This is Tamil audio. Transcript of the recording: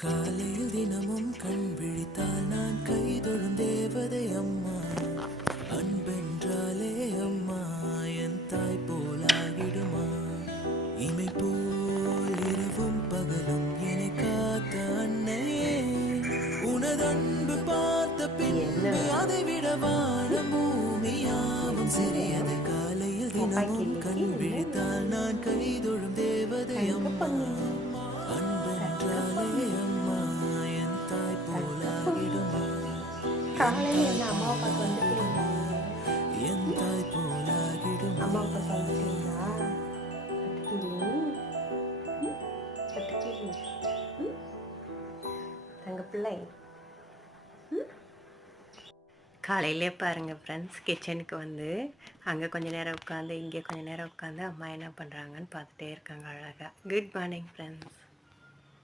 காலையில் தினமும் கண் விழித்தால் நான் கைதொழும் தேவதை அம்மா. அன்பென்றாலே அம்மா என் தாய் போலாகிடுமா. இமை போல் இரவும் பகலும் என்னை காத்த அன்னையே, உனதன்பு பார்த்த பின்பு அதை விட வானம் பூமியாவும் சிறியது. காலையில் தினமும் கண் விழித்தால் நான் கைதொழும் தேவதை அம்மா. அன்பென்றாலே அம்மா என் தாய் போலாகிடுமா. காலையில் அம்மாவை பார்க்க என் தாய் போலாகிடுமா. அம்மாவை சொல்லிட்டீங்களா? கட்டுக்கிளி தங்க பிள்ளை. காலையிலே பாருங்கள் ஃப்ரெண்ட்ஸ், கிச்சனுக்கு வந்து அங்கே கொஞ்சம் நேரம் உட்காந்து இங்கே கொஞ்சம் நேரம் உட்காந்து அம்மா என்ன பண்ணுறாங்கன்னு பார்த்துட்டே இருக்காங்க அழகாக. Good morning friends.